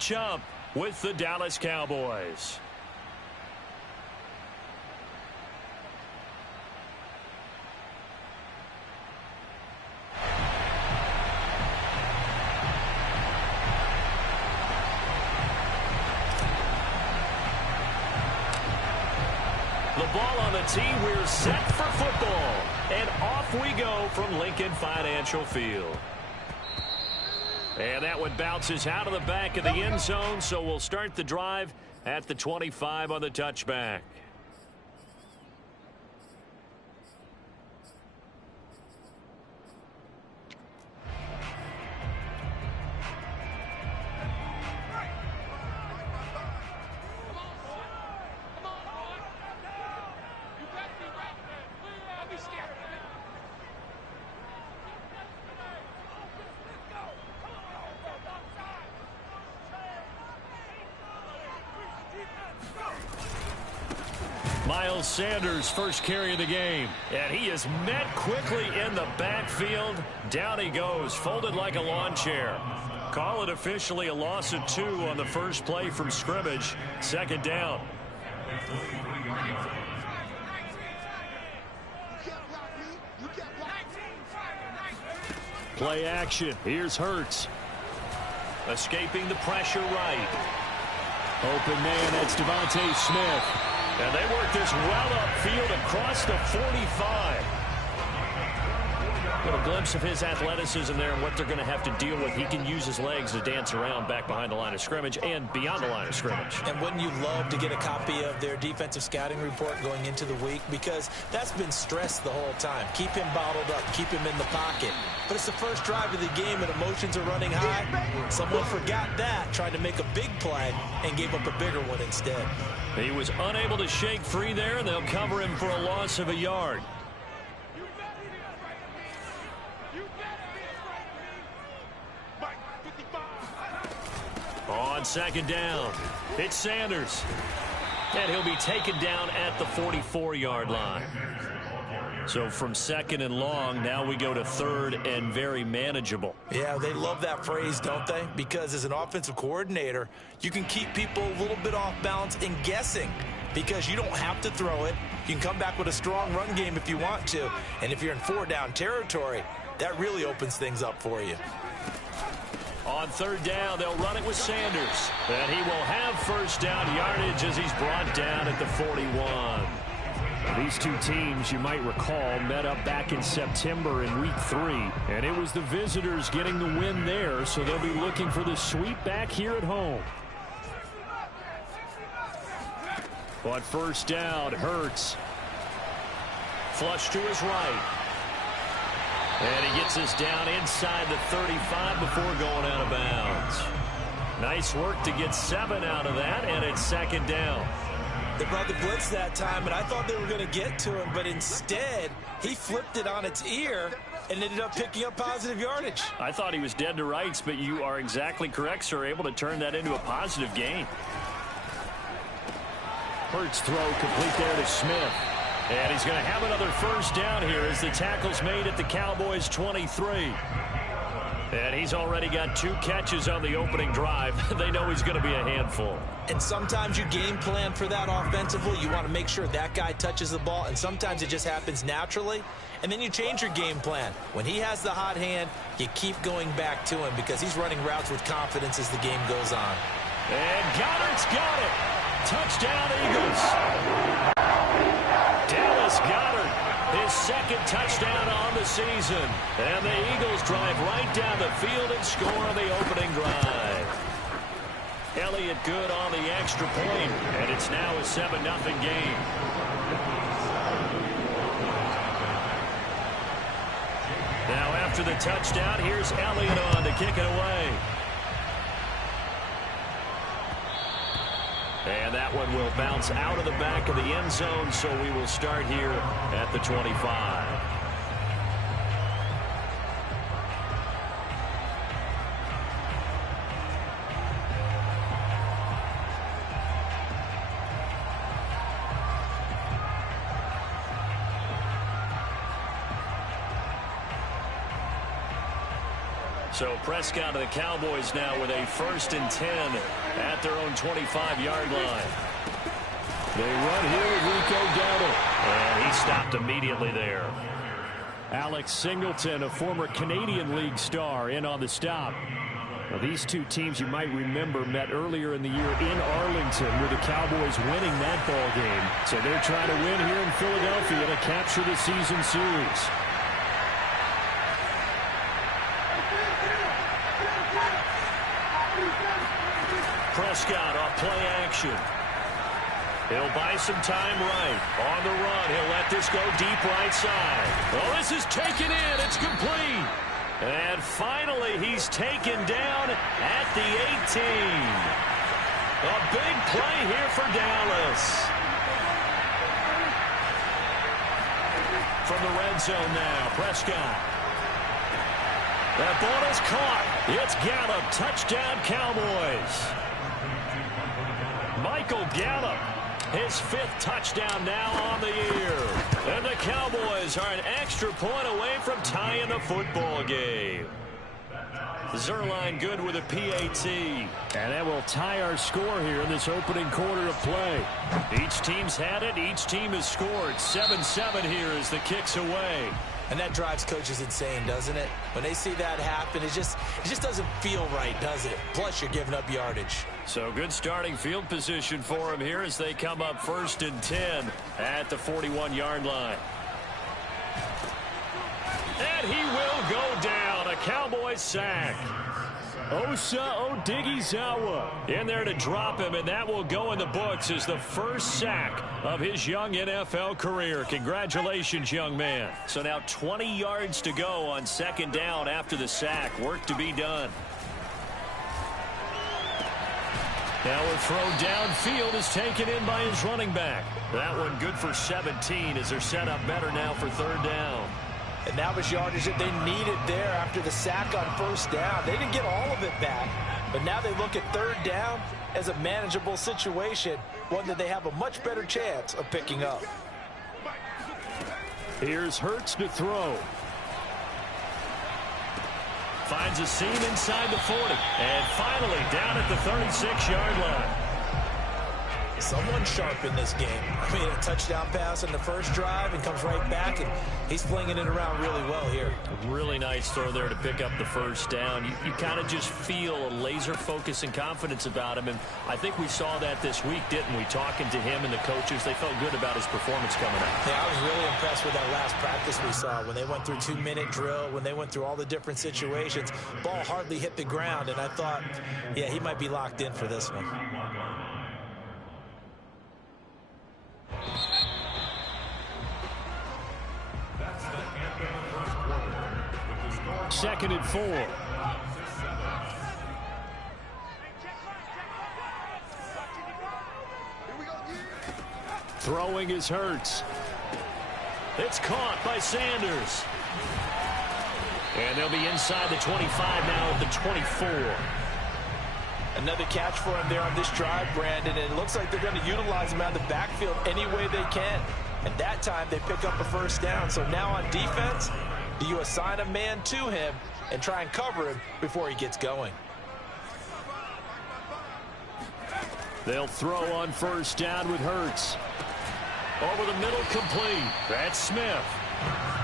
match up with the Dallas Cowboys. The ball on the tee. We're set for football. And off we go from Lincoln Financial Field. And that one bounces out of the back of the end zone, so we'll start the drive at the 25 on the touchback. Miles Sanders first carry of the game. And he is met quickly in the backfield. Down he goes, folded like a lawn chair. Call it officially a loss of 2 on the first play from scrimmage. Second down. Play action. Here's Hurts. Escaping the pressure right. Open man, that's Devontae Smith. And they work this well upfield across the 45. Got a glimpse of his athleticism there and what they're going to have to deal with. He can use his legs to dance around back behind the line of scrimmage and beyond the line of scrimmage. And wouldn't you love to get a copy of their defensive scouting report going into the week? Because that's been stressed the whole time. Keep him bottled up. Keep him in the pocket. But it's the first drive of the game and emotions are running high. Someone forgot that, tried to make a big play and gave up a bigger one instead. He was unable to shake free there, and they'll cover him for a loss of a yard. On second down, it's Sanders. And he'll be taken down at the 44-yard line. So from second and long, now we go to third and very manageable. Yeah, they love that phrase, don't they? Because as an offensive coordinator, you can keep people a little bit off balance and guessing because you don't have to throw it. You can come back with a strong run game if you want to. And if you're in 4-down territory, that really opens things up for you. On third down, they'll run it with Sanders. And he will have first down yardage as he's brought down at the 41. These two teams, you might recall, met up back in September in Week 3. And it was the visitors getting the win there, so they'll be looking for the sweep back here at home. On first down, Hurts. Flush to his right. And he gets us down inside the 35 before going out of bounds. Nice work to get 7 out of that, and it's second down. They brought the blitz that time, and I thought they were going to get to him, but instead, he flipped it on its ear and ended up picking up positive yardage. I thought he was dead to rights, but you are exactly correct, sir. Able to turn that into a positive gain. Hurts throw complete there to Smith. And he's going to have another first down here as the tackle's made at the Cowboys' 23. And he's already got 2 catches on the opening drive. They know he's going to be a handful. And sometimes you game plan for that offensively. You want to make sure that guy touches the ball, and sometimes it just happens naturally. And then you change your game plan. When he has the hot hand, you keep going back to him because he's running routes with confidence as the game goes on. And Goddard's got it. Touchdown, Eagles. Dallas Goedert, his second touchdown on the season. And the Eagles drive right down the field and score on the opening drive. Elliott good on the extra point, and it's now a 7-0 game. Now after the touchdown, here's Elliott on to kick it away. And that one will bounce out of the back of the end zone, so we will start here at the 25. So Prescott and the Cowboys now with a 1st and 10 at their own 25-yard line. They run here with Rico Dowdle. And he stopped immediately there. Alex Singleton, a former Canadian League star, in on the stop. Now, these two teams, you might remember, met earlier in the year in Arlington with the Cowboys winning that ball game. So they're trying to win here in Philadelphia to capture the season series. Prescott off play action. He'll buy some time right. On the run, he'll let this go deep right side. Oh, this is taken in. It's complete. And finally, he's taken down at the 18. A big play here for Dallas. From the red zone now, Prescott. That ball is caught. It's Gallup. Touchdown, Cowboys. Michael Gallup, his 5th touchdown now on the year. And the Cowboys are an extra point away from tying the football game. Zerline good with a PAT. And that will tie our score here in this opening quarter of play. Each team's had it. Each team has scored. 7-7 here as the kick's away. And that drives coaches insane, doesn't it? When they see that happen, it just doesn't feel right, does it? Plus, you're giving up yardage. So good starting field position for him here as they come up 1st and 10 at the 41-yard line. And he will go down. A Cowboys sack. Osa Odighizuwa in there to drop him, and that will go in the books as the first sack of his young NFL career. Congratulations, young man. So now 20 yards to go on 2nd down after the sack. Work to be done. Now a throw downfield is taken in by his running back. That one good for 17 as they're set up better now for 3rd down. And that was yardage that they needed there after the sack on 1st down. They didn't get all of it back, but now they look at 3rd down as a manageable situation, one that they have a much better chance of picking up. Here's Hurts to throw. Finds a seam inside the 40. And finally down at the 36-yard line. Someone sharp in this game. I mean, a touchdown pass in the first drive and comes right back, and he's flinging it around really well here. Really nice throw there to pick up the 1st down. You kind of just feel a laser focus and confidence about him, and I think we saw that this week, didn't we? Talking to him and the coaches, they felt good about his performance coming up. Yeah, I was really impressed with that last practice we saw when they went through 2-minute drill, when they went through all the different situations. Ball hardly hit the ground, and I thought, yeah, he might be locked in for this one. 2nd and 4. Throwing is Hurts. It's caught by Sanders. And they'll be inside the 25 now at the 24. Another catch for him there on this drive, Brandon, and it looks like they're going to utilize him out of the backfield any way they can. And that time they pick up a 1st down. So now on defense, do you assign a man to him and try and cover him before he gets going? They'll throw on 1st down with Hurts. Over the middle, complete. That's Smith.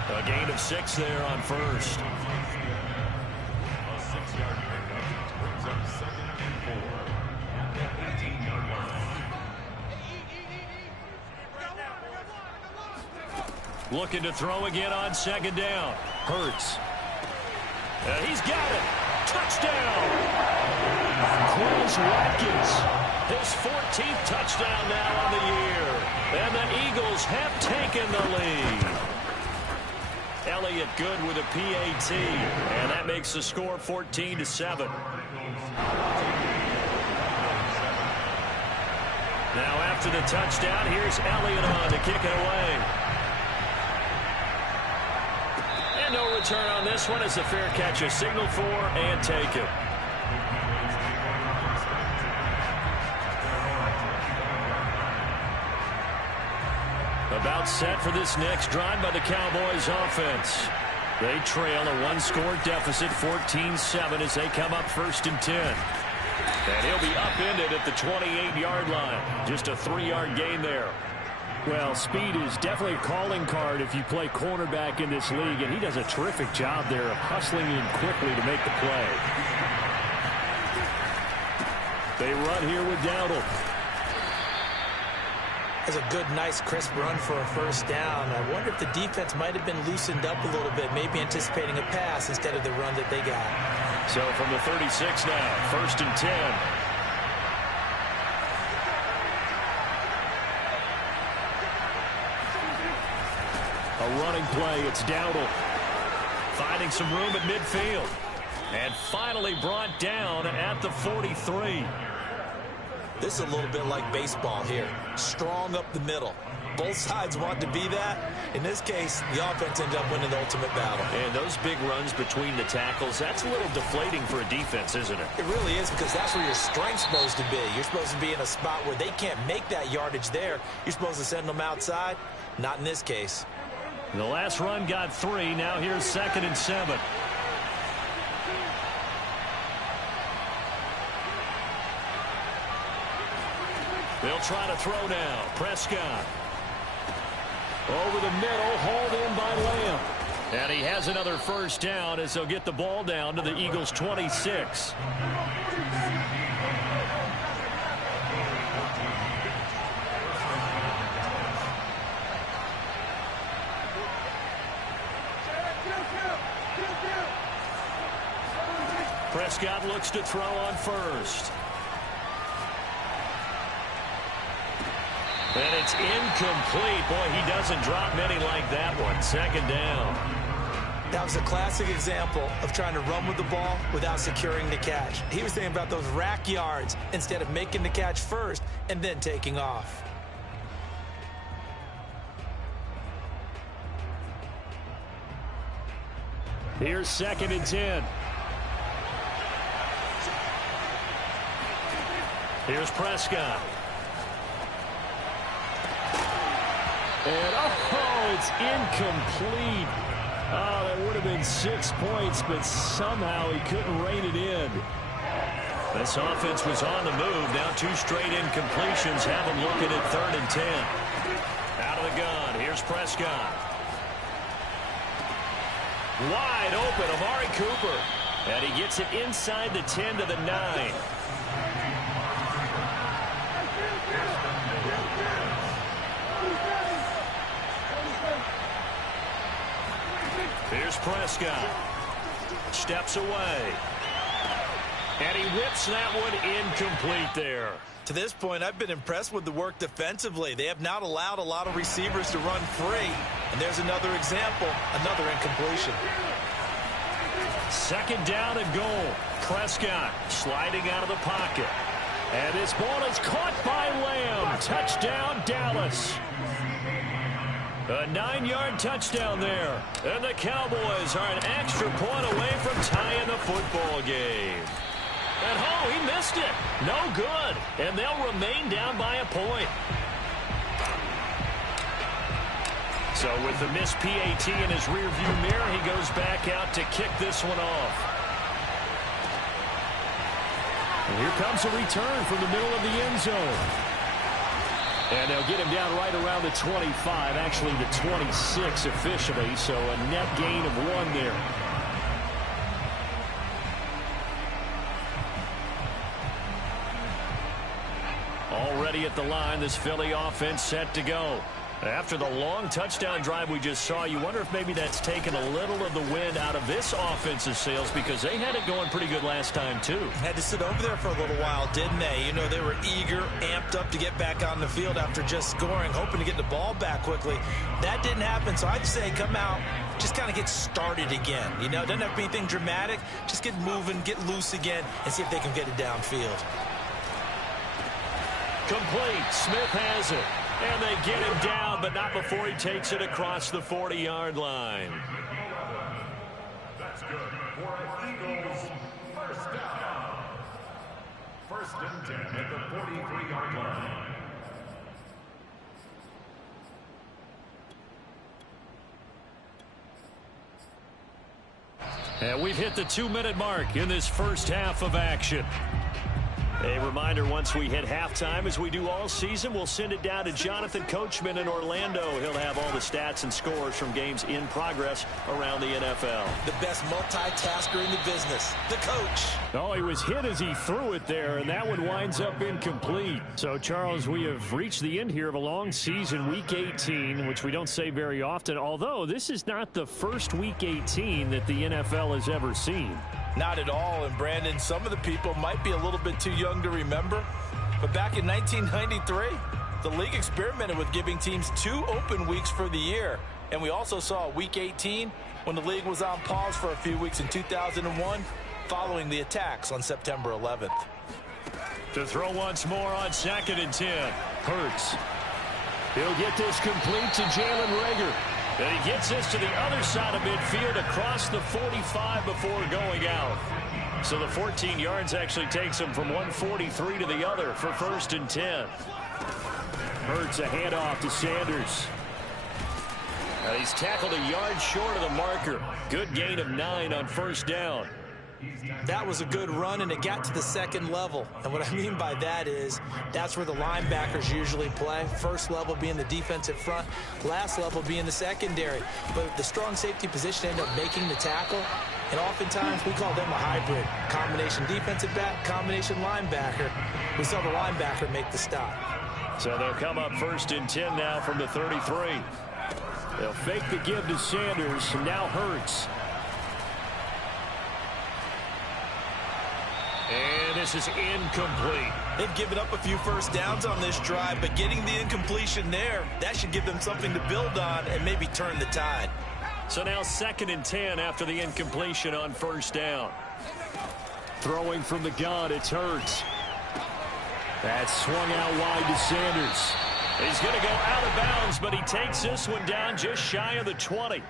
A gain of 6 there on 1st. Looking to throw again on 2nd down. Hurts. And he's got it. Touchdown. Quez Watkins. His 14th touchdown now on the year. And the Eagles have taken the lead. Elliott good with a PAT. And that makes the score 14-7. Now after the touchdown, here's Elliott on to kick it away. And no return on this one as a fair catch is signaled for and taken. About set for this next drive by the Cowboys offense. They trail a one-score deficit, 14-7, as they come up 1st and 10. And he'll be upended at the 28-yard line. Just a 3-yard gain there. Well, speed is definitely a calling card if you play cornerback in this league, and he does a terrific job there of hustling in quickly to make the play. They run here with Dowdle. That's a good, nice, crisp run for a 1st down. I wonder if the defense might have been loosened up a little bit, maybe anticipating a pass instead of the run that they got. So from the 36 now, 1st and 10. A running play, it's Dowdle. Finding some room at midfield. And finally brought down at the 43. This is a little bit like baseball here. Strong up the middle. Both sides want to be that. In this case, the offense ended up winning the ultimate battle. And those big runs between the tackles, that's a little deflating for a defense, isn't it? It really is, because that's where your strength's supposed to be. You're supposed to be in a spot where they can't make that yardage there. You're supposed to send them outside. Not in this case. The last run got 3. Now here's 2nd and 7. They'll try to throw now. Prescott. Over the middle, hauled in by Lamb. And he has another 1st down as they'll get the ball down to the Eagles' 26. Prescott looks to throw on 1st. And it's incomplete. Boy, he doesn't drop many like that one. 2nd down. That was a classic example of trying to run with the ball without securing the catch. He was thinking about those rack yards instead of making the catch first and then taking off. Here's 2nd and 10. Here's Prescott. And, oh, it's incomplete. Oh, that would have been 6 points, but somehow he couldn't rein it in. This offense was on the move. Now 2 straight incompletions have them looking at 3rd and 10. Out of the gun. Here's Prescott. Wide open, Amari Cooper. And he gets it inside the 10 to the 9. Here's Prescott. Steps away. And he whips that one incomplete there. To this point, I've been impressed with the work defensively. They have not allowed a lot of receivers to run free. And there's another example, another incompletion. 2nd down and goal. Prescott sliding out of the pocket. And this ball is caught by Lamb. Touchdown, Dallas. A 9-yard touchdown there. And the Cowboys are an extra point away from tying the football game. And oh, he missed it. No good. And they'll remain down by a point. So with the missed PAT in his rearview mirror, he goes back out to kick this one off. And here comes a return from the middle of the end zone. And they'll get him down right around the 25, actually the 26 officially, so a net gain of 1 there. Already at the line, this Philly offense set to go. After the long touchdown drive we just saw, you wonder if maybe that's taken a little of the wind out of this offensive sails, because they had it going pretty good last time too. Had to sit over there for a little while, didn't they? You know, they were eager, amped up to get back on the field after just scoring, hoping to get the ball back quickly. That didn't happen, so I'd say come out, just kind of get started again. You know, it doesn't have to be anything dramatic. Just get moving, get loose again, and see if they can get it downfield. Complete. Smith has it. And they get him down, but not before he takes it across the 40-yard line. That's good for an Eagles 1st down. 1st and 10 at the 43-yard line. And we've hit the 2-minute mark in this first half of action. A reminder, once we hit halftime, as we do all season, we'll send it down to Jonathan Coachman in Orlando. He'll have all the stats and scores from games in progress around the NFL. The best multitasker in the business, the coach. Oh, he was hit as he threw it there, and that one winds up incomplete. So, Charles, we have reached the end here of a long season, Week 18, which we don't say very often, although this is not the first Week 18 that the NFL has ever seen. Not at all, and Brandon, some of the people might be a little bit too young to remember, but back in 1993, the league experimented with giving teams 2 open weeks for the year, and we also saw Week 18 when the league was on pause for a few weeks in 2001 following the attacks on September 11th. To throw once more on 2nd and 10. Hurts. He'll get this complete to Jalen Reagor. And he gets this to the other side of midfield across the 45 before going out. So the 14 yards actually takes him from 143 to the other for 1st and 10. Hurts a handoff to Sanders. He's tackled a yard short of the marker. Good gain of 9 on 1st down. That was a good run, and it got to the 2nd level. And what I mean by that is that's where the linebackers usually play. First level being the defensive front, last level being the secondary. But the strong safety position ended up making the tackle, and oftentimes we call them a hybrid. Combination defensive back, combination linebacker. We saw the linebacker make the stop. So they'll come up 1st and 10 now from the 33. They'll fake the give to Sanders, and now Hurts. And this is incomplete. They've given up a few first downs on this drive, but getting the incompletion there, that should give them something to build on and maybe turn the tide. So now 2nd and 10 after the incompletion on 1st down. Throwing from the gun, it's Hurts. That's swung out wide to Sanders. He's going to go out of bounds, but he takes this one down just shy of the 20.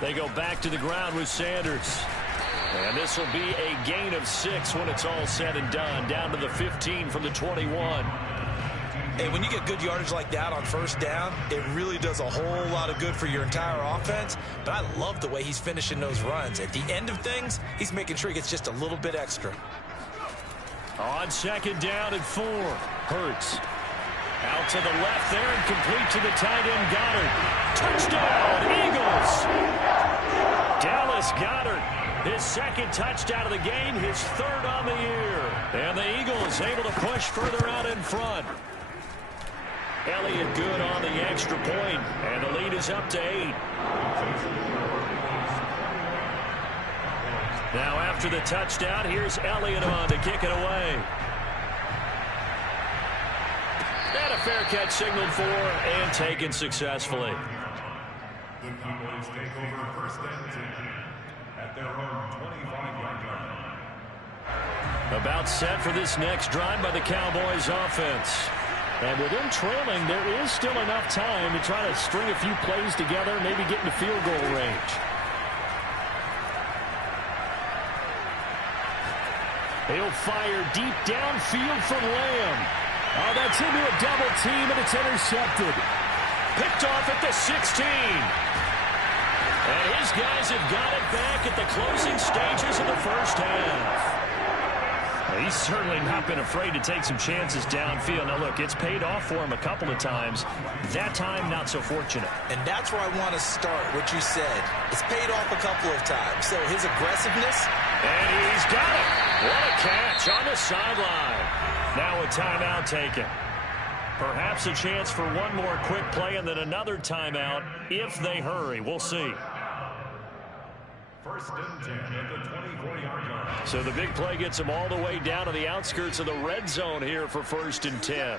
They go back to the ground with Sanders. And this will be a gain of 6 when it's all said and done. Down to the 15 from the 21. Hey, when you get good yardage like that on 1st down, it really does a whole lot of good for your entire offense. But I love the way he's finishing those runs. At the end of things, he's making sure he gets just a little bit extra. On 2nd down and 4. Hurts. Out to the left there and complete to the tight end Goddard. Touchdown, Eagles! Dallas Goddard, his 2nd touchdown of the game, his 3rd on the year. And the Eagles able to push further out in front. Elliott good on the extra point, and the lead is up to 8. Now after the touchdown, here's Elliott on to kick it away. And a fair catch signaled for and taken successfully. The Cowboys take over 1st and 10 at their own 25-yard line. About set for this next drive by the Cowboys offense. And with them trailing, there is still enough time to try to string a few plays together, maybe get into field goal range. He'll fire deep downfield from Lamb. Oh, that's into a double team, and it's intercepted. Picked off at the 16. And his guys have got it back at the closing stages of the 1st half. He's certainly not been afraid to take some chances downfield. Now, look, it's paid off for him a couple of times. That time, not so fortunate. And that's where I want to start, what you said. It's paid off a couple of times. So his aggressiveness. And he's got it. What a catch on the sideline. Now a timeout taken. Perhaps a chance for one more quick play and then another timeout if they hurry. We'll see. 1st and 10 at the 24-yard line. So the big play gets them all the way down to the outskirts of the red zone here for 1st and 10.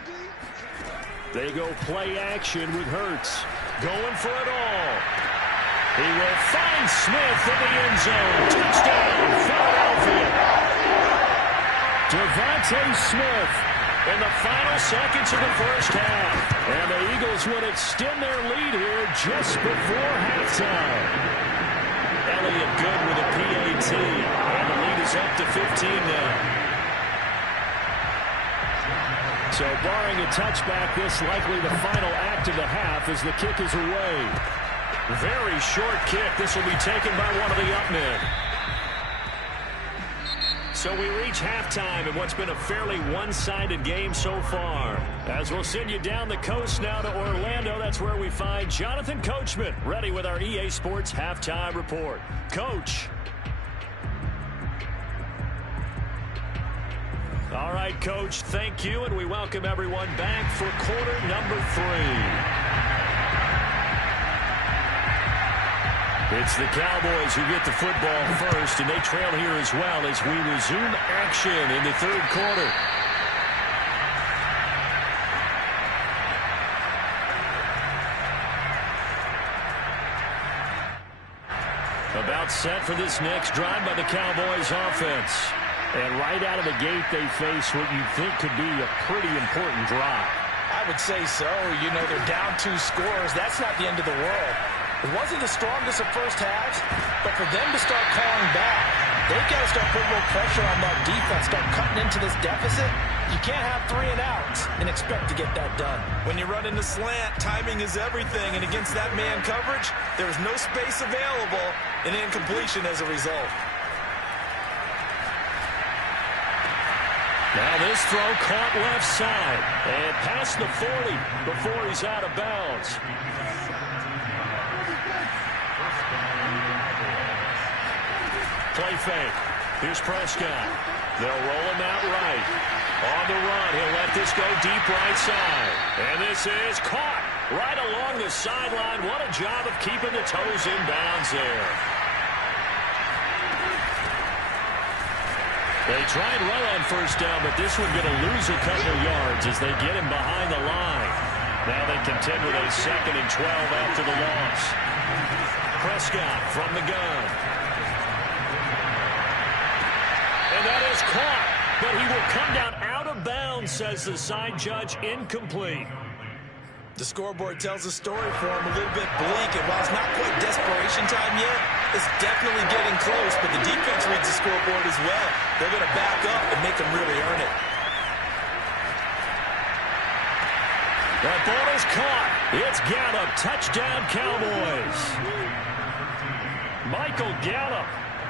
They go play action with Hurts. Going for it all. He will find Smith in the end zone. Touchdown, Philadelphia. Devontae Smith in the final seconds of the 1st half. And the Eagles would extend their lead here just before halftime. Elliott good with a PAT, and the lead is up to 15 now. So barring a touchback, this likely the final act of the half as the kick is away. Very short kick. This will be taken by one of the up men. So we reach halftime in what's been a fairly one-sided game so far. As we'll send you down the coast now to Orlando, that's where we find Jonathan Coachman ready with our EA Sports Halftime Report. Coach. All right, Coach, thank you, and we welcome everyone back for quarter number 3. It's the Cowboys who get the football first, and they trail here as well as we resume action in the third quarter. About set for this next drive by the Cowboys offense. And right out of the gate, they face what you think could be a pretty important drive. I would say so. You know, they're down 2 scores. That's not the end of the world. It wasn't the strongest of first halves, but for them to start calling back, they've got to start putting a little pressure on that defense, start cutting into this deficit. You can't have 3 and outs and expect to get that done. When you run in the slant, timing is everything, and against that man coverage, there's no space available, and incompletion as a result. Now this throw caught left side and past the 40 before he's out of bounds. Play fake. Here's Prescott. They'll roll him out right. On the run, he'll let this go deep right side. And this is caught right along the sideline. What a job of keeping the toes in bounds there. They try and run on first down, but this one going to lose a couple yards as they get him behind the line. Now they contend with a 2nd and 12 after the loss. Prescott from the gun. And that is caught, but he will come down out of bounds, says the side judge, incomplete. The scoreboard tells a story for him, a little bit bleak, and while it's not quite desperation time yet, it's definitely getting close, but the defense reads the scoreboard as well. They're going to back up and make them really earn it. That ball is caught. It's Gallup. Touchdown, Cowboys. Michael Gallup.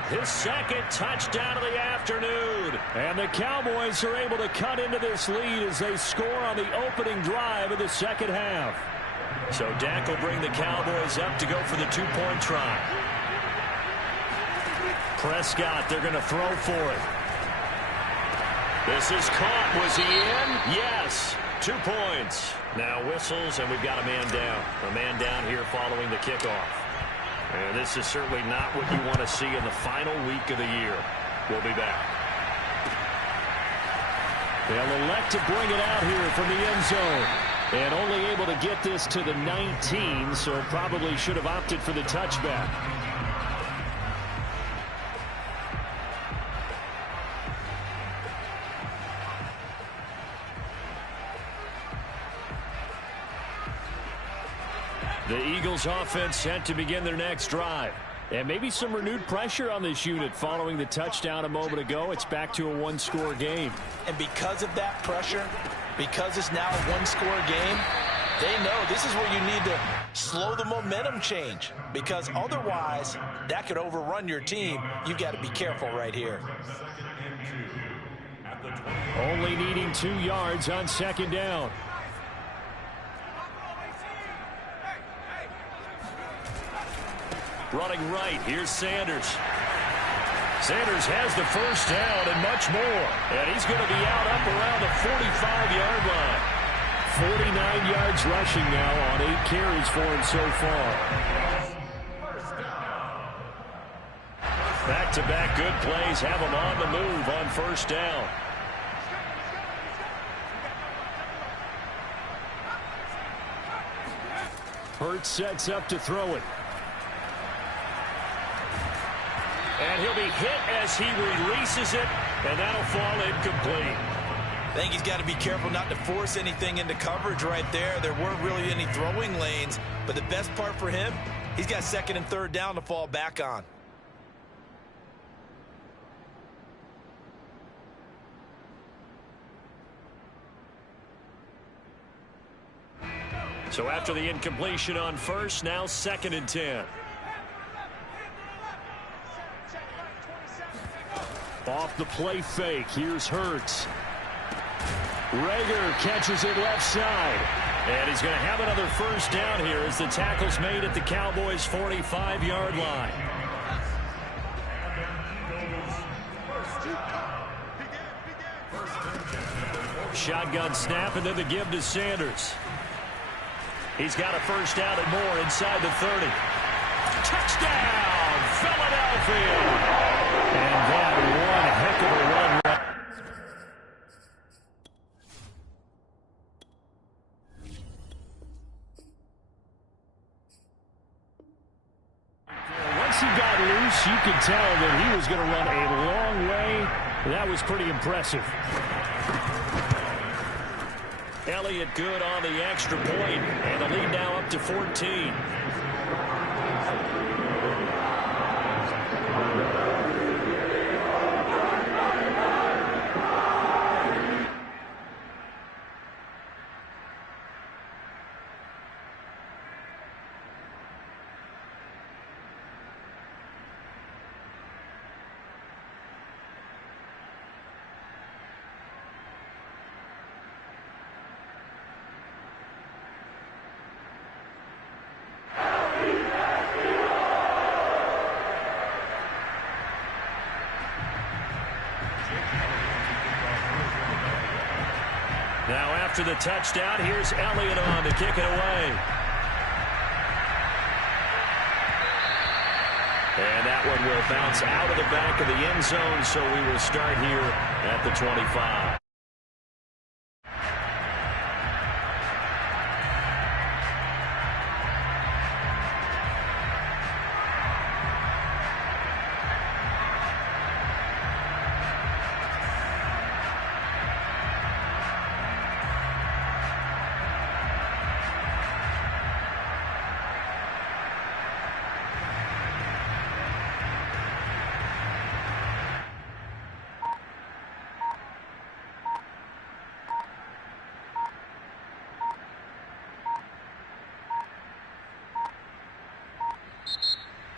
His 2nd touchdown of the afternoon. And the Cowboys are able to cut into this lead as they score on the opening drive of the second half. So Dak will bring the Cowboys up to go for the 2-point try. Prescott, they're going to throw for it. This is caught. Was he in? Yes. 2 points. Now whistles, and we've got a man down. A man down here following the kickoff. And this is certainly not what you want to see in the final week of the year. We'll be back. They'll elect to bring it out here from the end zone. And only able to get this to the 19, so probably should have opted for the touchback. The Eagles offense set to begin their next drive. And maybe some renewed pressure on this unit following the touchdown a moment ago. It's back to a 1-score game. And because of that pressure, because it's now a 1-score game, they know this is where you need to slow the momentum change. Because otherwise, that could overrun your team. You've got to be careful right here. Only needing 2 yards on 2nd down. Running right, here's Sanders. Sanders has the first down and much more. And he's going to be out up around the 45-yard line. 49 yards rushing now on 8 carries for him so far. Back-to-back good plays have him on the move on first down. Hurts sets up to throw it. And he'll be hit as he releases it, and that'll fall incomplete. I think he's got to be careful not to force anything into coverage right there. There weren't really any throwing lanes, but the best part for him, he's got 2nd and 3rd down to fall back on. So after the incompletion on first, now 2nd and 10. Off the play fake, here's Hurts. Rager catches it left side. And he's going to have another first down here as the tackle's made at the Cowboys' 45-yard line. Shotgun snap and then the give to Sanders. He's got a first down and more inside the 30. Touchdown, Philadelphia! And that one heck of a run. Once he got loose, you could tell that he was going to run a long way. That was pretty impressive. Elliott good on the extra point, and the lead now up to 14. Now after the touchdown, here's Elliott on to kick it away. And that one will bounce out of the back of the end zone, so we will start here at the 25.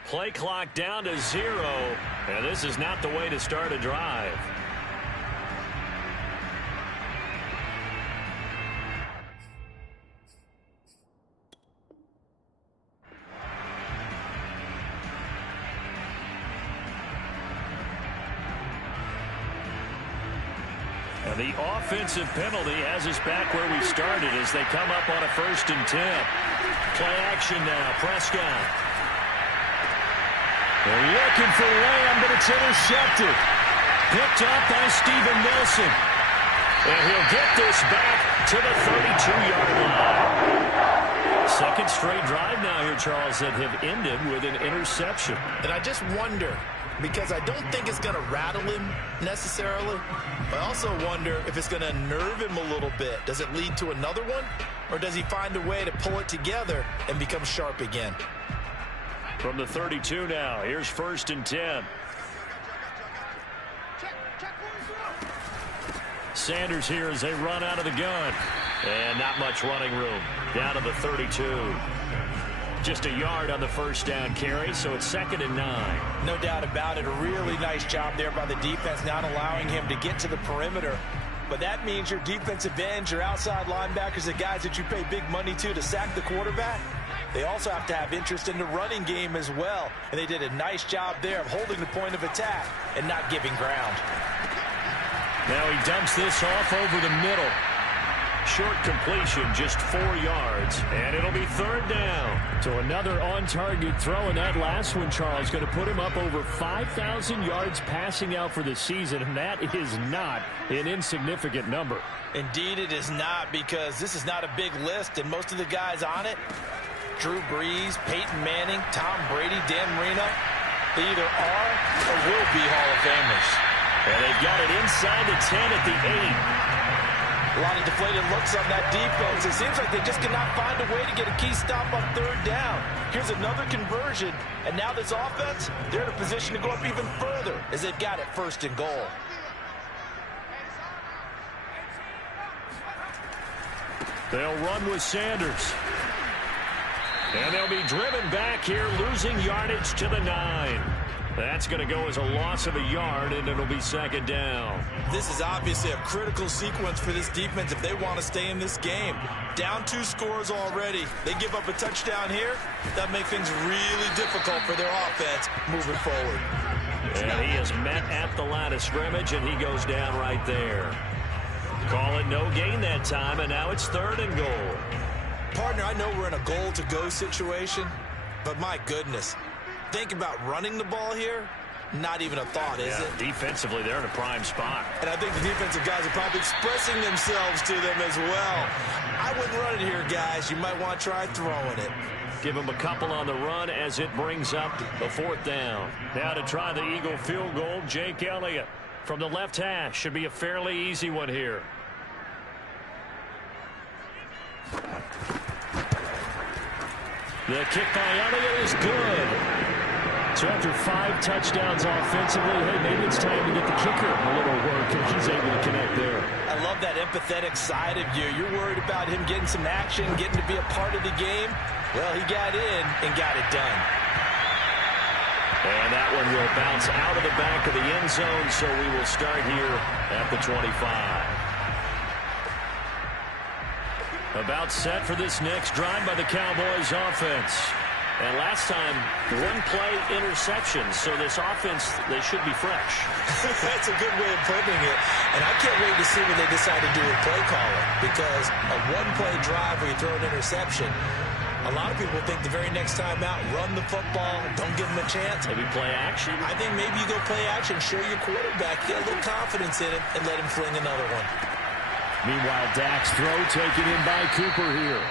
Play clock down to 0, and this is not the way to start a drive. And the offensive penalty has us back where we started as they come up on a 1st and 10. Play action now, Prescott. They're looking for Lamb, but it's intercepted. Picked up by Steven Nelson. And he'll get this back to the 32-yard line. Second straight drive now here, Charles, that have ended with an interception. And I just wonder, because I don't think it's going to rattle him necessarily, but I also wonder if it's going to nerve him a little bit. Does it lead to another one? Or does he find a way to pull it together and become sharp again? From the 32 now, here's 1st and 10. Sanders here as they run out of the gun. And not much running room. Down to the 32. Just a yard on the first down carry, so it's 2nd and 9. No doubt about it. A really nice job there by the defense, not allowing him to get to the perimeter. But that means your defensive ends, your outside linebackers, the guys that you pay big money to sack the quarterback, they also have to have interest in the running game as well. And they did a nice job there of holding the point of attack and not giving ground. Now he dumps this off over the middle. Short completion, just 4 yards, and it'll be 3rd down. So another on-target throw, and that last one, Charles, going to put him up over 5,000 yards passing out for the season, and that is not an insignificant number. Indeed it is not, because this is not a big list, and most of the guys on it, Drew Brees, Peyton Manning, Tom Brady, Dan Marino, they either are or will be Hall of Famers. And they've got it inside the 10 at the 8. A lot of deflated looks on that defense. It seems like they just cannot find a way to get a key stop on 3rd down. Here's another conversion, and now this offense, they're in a position to go up even further as they've got it 1st and goal. They'll run with Sanders. And they'll be driven back here, losing yardage to the 9. That's going to go as a loss of a yard, and it'll be second down. This is obviously a critical sequence for this defense if they want to stay in this game. Down 2 scores already. They give up a touchdown here. That makes things really difficult for their offense moving forward. And he is met at the line of scrimmage, and he goes down right there. Call it no gain that time, and now it's 3rd and goal. Partner, I know we're in a goal-to-go situation, but my goodness. Think about running the ball here. Not even a thought, is it? Defensively, they're in a prime spot. And I think the defensive guys are probably expressing themselves to them as well. I wouldn't run it here, guys. You might want to try throwing it. Give them a couple on the run as it brings up the 4th down. Now to try the Eagle field goal, Jake Elliott from the left hash. Should be a fairly easy one here. The kick by Elliott is good. So after 5 touchdowns offensively, hey, maybe it's time to get the kicker a little work, and he's able to connect there. I love that empathetic side of you. You're worried about him getting some action, getting to be a part of the game. Well, he got in and got it done. And that one will bounce out of the back of the end zone, so we will start here at the 25. About set for this next drive by the Cowboys offense. And last time, 1-play interception, so this offense, they should be fresh. That's a good way of putting it. And I can't wait to see what they decide to do with play calling, because a 1-play drive where you throw an interception, a lot of people think the very next time out, run the football, don't give them a chance. Maybe play action? I think maybe you go play action, show your quarterback, get a little confidence in it, and let him fling another one. Meanwhile, Dak's throw taken in by Cooper here.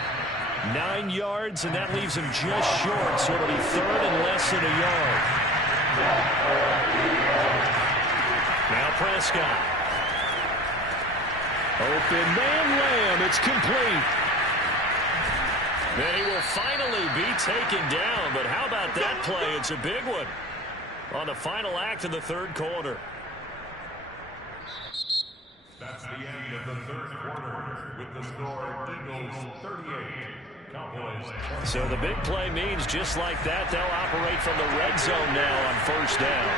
9 yards, and that leaves him just short, so it'll be 3rd and less than a yard. Now Prescott. Open man, Lamb. It's complete. Then he will finally be taken down, but how about that play? It's a big one on the final act of the 3rd quarter. That's the end of the 3rd quarter with the score Eagles 38. So the big play means just like that, they'll operate from the red zone now on 1st down.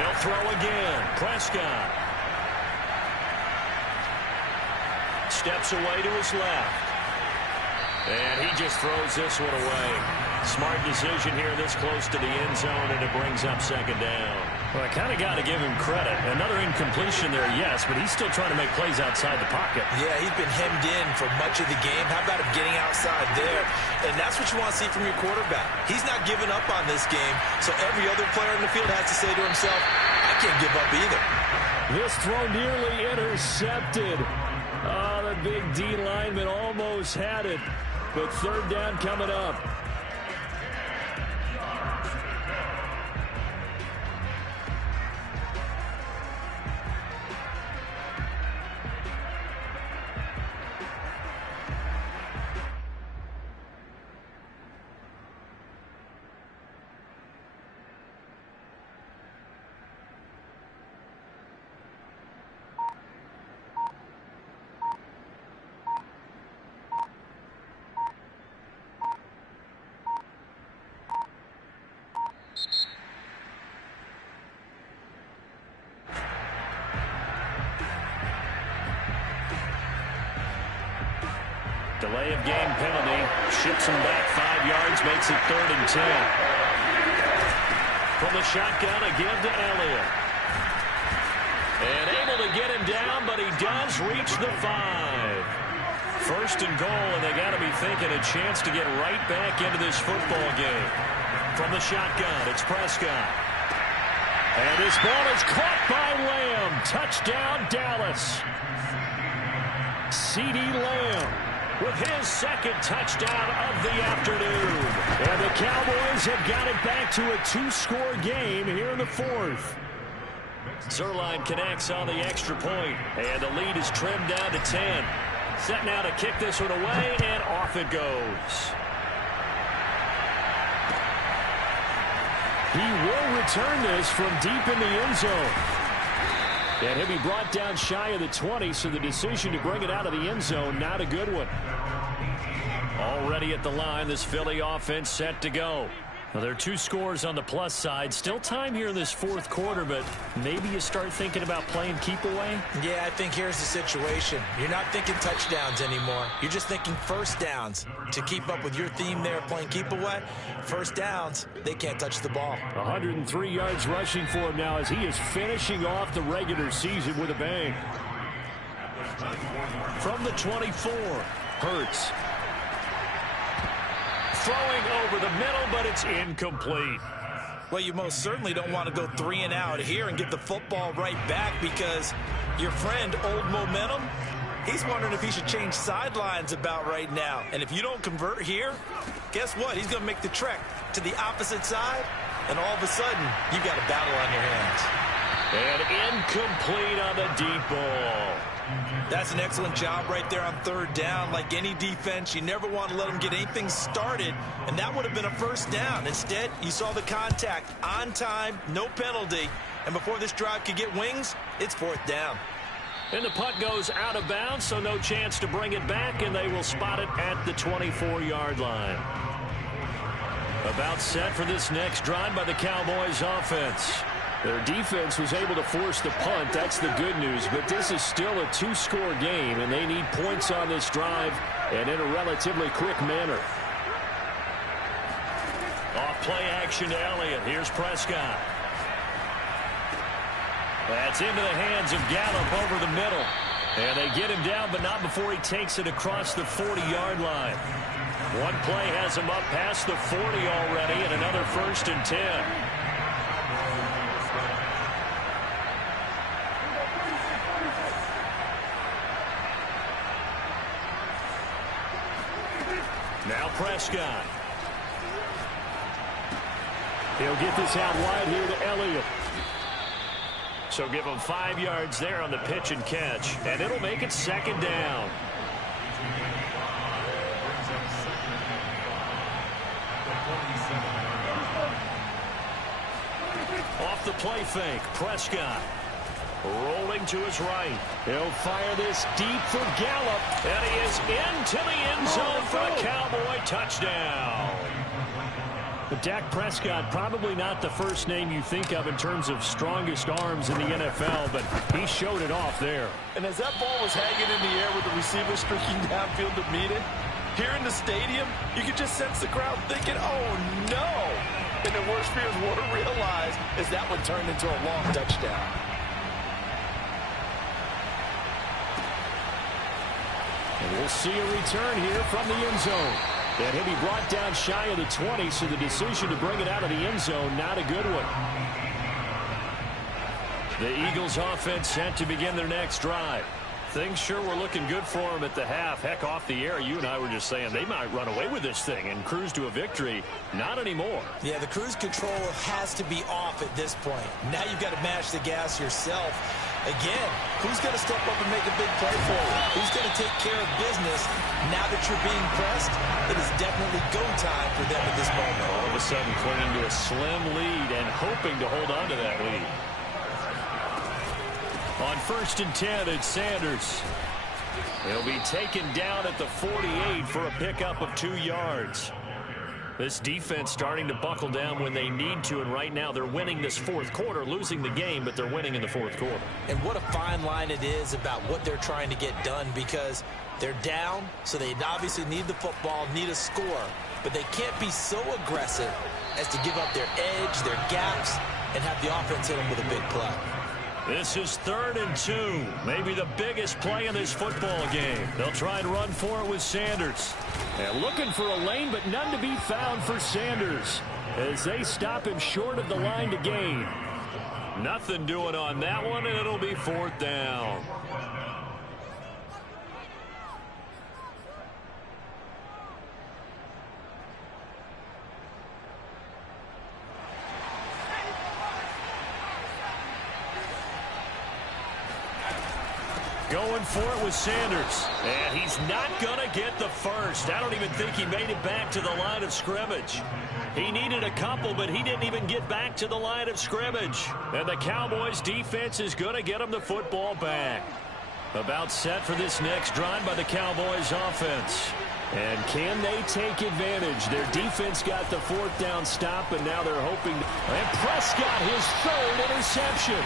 They'll throw again. Prescott. Steps away to his left. And he just throws this one away. Smart decision here this close to the end zone, and it brings up 2nd down. Well, I kind of got to give him credit. Another incompletion there, yes, but he's still trying to make plays outside the pocket. Yeah, he's been hemmed in for much of the game. How about him getting outside there? And that's what you want to see from your quarterback. He's not giving up on this game, so every other player in the field has to say to himself, I can't give up either. This throw nearly intercepted. Oh, the big D lineman almost had it, but 3rd down coming up. Delay of game penalty. Ships him back 5 yards, makes it 3rd and 10. From the shotgun, a give to Elliott. And able to get him down, but he does reach the 5. 1st and goal, and they got to be thinking a chance to get right back into this football game. From the shotgun, it's Prescott. And this ball is caught by Lamb. Touchdown, Dallas. CeeDee Lamb with his 2nd touchdown of the afternoon. And the Cowboys have got it back to a 2-score game here in the 4th. Zerline connects on the extra point, and the lead is trimmed down to 10. Set now to kick this one away, and off it goes. He will return this from deep in the end zone. And he'll be brought down shy of the 20, so the decision to bring it out of the end zone, not a good one. Already at the line, this Philly offense set to go. Well, there are 2 scores on the plus side. Still time here in this fourth quarter, but maybe you start thinking about playing keep away? Yeah, I think here's the situation. You're not thinking touchdowns anymore. You're just thinking first downs. To keep up with your theme there, playing keep away, first downs, they can't touch the ball. 103 yards rushing for him now as he is finishing off the regular season with a bang. From the 24, Hurts. Throwing over the middle, but it's incomplete. Well, you most certainly don't want to go 3 and out here and get the football right back, because your friend, Old Momentum, he's wondering if he should change sidelines about right now. And if you don't convert here, guess what? He's going to make the trek to the opposite side, and all of a sudden, you've got a battle on your hands. And incomplete on the deep ball. That's an excellent job right there on third down. Like any defense, you never want to let them get anything started, and that would have been a first down. Instead, you saw the contact on time, no penalty, and before this drive could get wings, it's fourth down. And the punt goes out of bounds, so no chance to bring it back, and they will spot it at the 24-yard line. About set for this next drive by the Cowboys offense. Their defense was able to force the punt. That's the good news. But this is still a 2-score game, and they need points on this drive and in a relatively quick manner. Off play action to Elliott. Here's Prescott. That's into the hands of Gallup over the middle. And they get him down, but not before he takes it across the 40-yard line. One play has him up past the 40 already, and another 1st and 10. Now Prescott. He'll get this out wide here to Elliott. So give him 5 yards there on the pitch and catch, and it'll make it 2nd down. Off the play fake, Prescott. Rolling to his right. He'll fire this deep for Gallup. And he is into the end zone for a Cowboy touchdown. But Dak Prescott, probably not the first name you think of in terms of strongest arms in the NFL, but he showed it off there. And as that ball was hanging in the air with the receiver streaking downfield to meet it, here in the stadium, you could just sense the crowd thinking, oh no! And the worst fears were realized as that one turned into a long touchdown. And we'll see a return here from the end zone. And he'll be brought down shy of the 20, so the decision to bring it out of the end zone, not a good one. The Eagles offense set to begin their next drive. Things sure were looking good for them at the half. Heck, off the air, you and I were just saying they might run away with this thing and cruise to a victory. Not anymore. Yeah, the cruise control has to be off at this point. Now you've got to mash the gas yourself. Again, who's going to step up and make a big play for you? Who's going to take care of business now that you're being pressed? It is definitely go time for them at this moment. All of a sudden clinging to a slim lead and hoping to hold on to that lead. On 1st and 10, it's Sanders. He'll be taken down at the 48 for a pickup of 2 yards. This defense starting to buckle down when they need to, and right now they're winning this fourth quarter, losing the game, but they're winning in the fourth quarter. And what a fine line it is about what they're trying to get done, because they're down, so they obviously need the football, need a score, but they can't be so aggressive as to give up their edge, their gaps, and have the offense hit them with a big play. This is 3rd and 2, maybe the biggest play in this football game. They'll try and run for it with Sanders. And looking for a lane, but none to be found for Sanders as they stop him short of the line to gain. Nothing doing on that one, and it'll be 4th down. Going for it with Sanders. And he's not going to get the first. I don't even think he made it back to the line of scrimmage. He needed a couple, but he didn't even get back to the line of scrimmage. And the Cowboys defense is going to get him the football back. About set for this next drive by the Cowboys offense. And can they take advantage? Their defense got the fourth down stop, and now they're hoping. And Prescott, his third interception.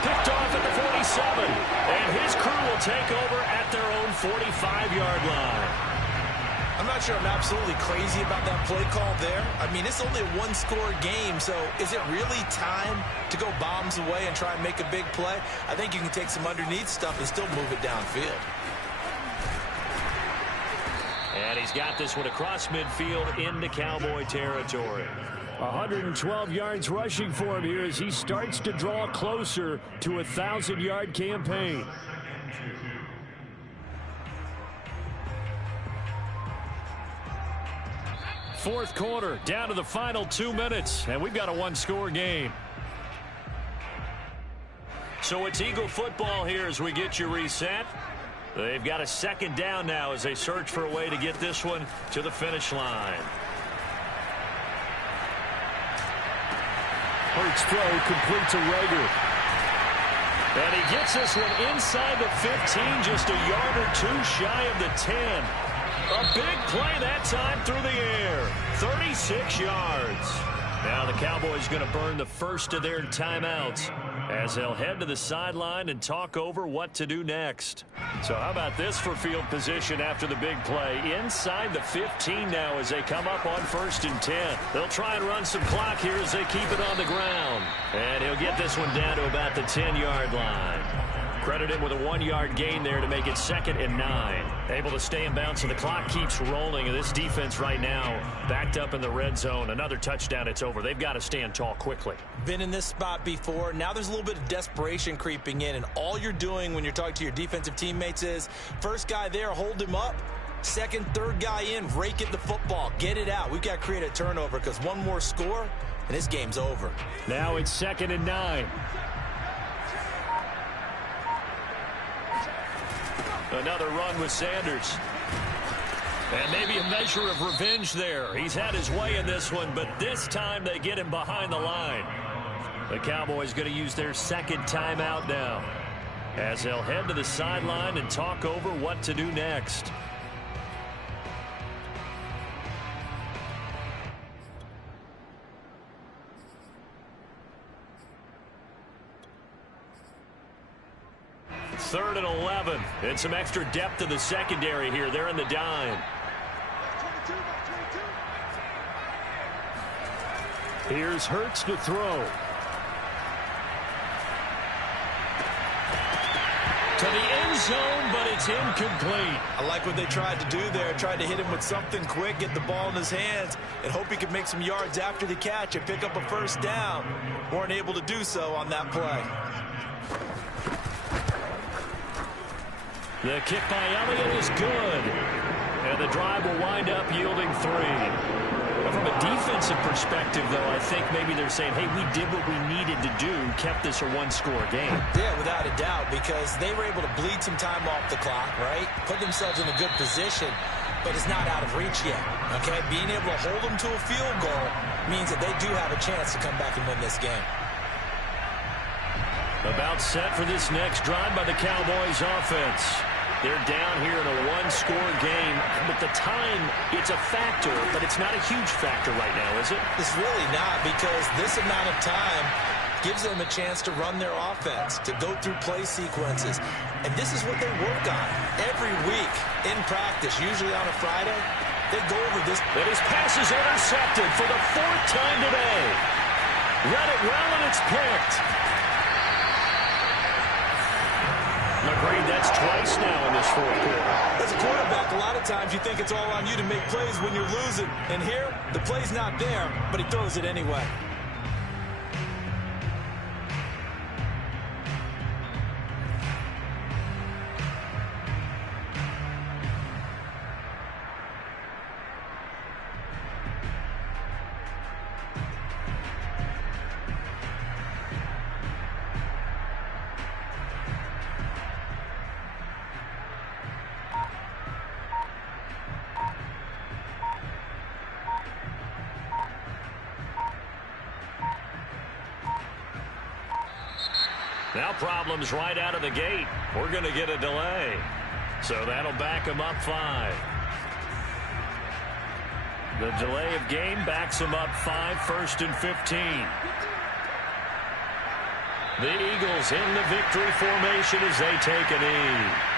Picked off at the 47. And his crew will take over at their own 45-yard line. I'm not sure I'm absolutely crazy about that play call there. I mean, it's only a one-score game, so is it really time to go bombs away and try and make a big play? I think you can take some underneath stuff and still move it downfield. And he's got this one across midfield into Cowboy territory. 112 yards rushing for him here as he starts to draw closer to a 1,000-yard campaign. Fourth quarter, down to the final 2 minutes, and we've got a one-score game. So it's Eagle football here as we get you reset. They've got a second down now as they search for a way to get this one to the finish line. Hurts throw complete to Rager. And he gets this one inside the 15, just a yard or two shy of the 10. A big play that time through the air. 36 yards. Now the Cowboys going to burn the first of their timeouts as they'll head to the sideline and talk over what to do next. So how about this for field position after the big play? Inside the 15 now as they come up on 1st and 10. They'll try and run some clock here as they keep it on the ground. And he'll get this one down to about the 10-yard line. Credit him with a 1-yard gain there to make it 2nd and 9. Able to stay in bounds, so the clock keeps rolling. And this defense right now backed up in the red zone. Another touchdown, it's over. They've got to stand tall quickly. Been in this spot before. Now there's a little bit of desperation creeping in. And all you're doing when you're talking to your defensive teammates is, first guy there, hold him up. Second, third guy in, rake at the football. Get it out. We've got to create a turnover because one more score, and this game's over. Now it's 2nd and 9. Another run with Sanders. And maybe a measure of revenge there. He's had his way in this one, but this time they get him behind the line. The Cowboys going to use their second timeout now as they'll head to the sideline and talk over what to do next. Third and 11. And some extra depth to the secondary here. They're in the dime. Here's Hurts to throw. To the end zone, but it's incomplete. I like what they tried to do there. Tried to hit him with something quick, get the ball in his hands, and hope he could make some yards after the catch and pick up a first down. Weren't able to do so on that play. The kick by Elliott is good. And the drive will wind up yielding 3. From a defensive perspective, though, I think maybe they're saying, hey, we did what we needed to do, kept this a one-score game. Yeah, without a doubt, because they were able to bleed some time off the clock, right? Put themselves in a good position, but it's not out of reach yet, okay? Being able to hold them to a field goal means that they do have a chance to come back and win this game. About set for this next drive by the Cowboys offense. They're down here in a one-score game, but the time, it's a factor, but it's not a huge factor right now, is it? It's really not, because this amount of time gives them a chance to run their offense, to go through play sequences. And this is what they work on every week in practice, usually on a Friday. They go over this. And his pass is intercepted for the 4th time today. Read it well, and it's picked. McGrady, that's twice now in this 4th quarter. As a quarterback, a lot of times you think it's all on you to make plays when you're losing. And here, the play's not there, but he throws it anyway. Now problems right out of the gate. We're going to get a delay. So that'll back them up 5. The delay of game backs them up 5, 1st and 15. The Eagles in the victory formation as they take a knee.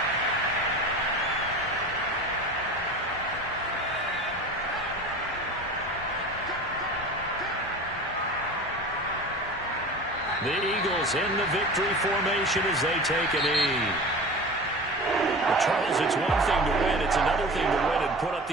The Eagles in the victory formation as they take a knee. Well, Charles, it's one thing to win. It's another thing to win and put up the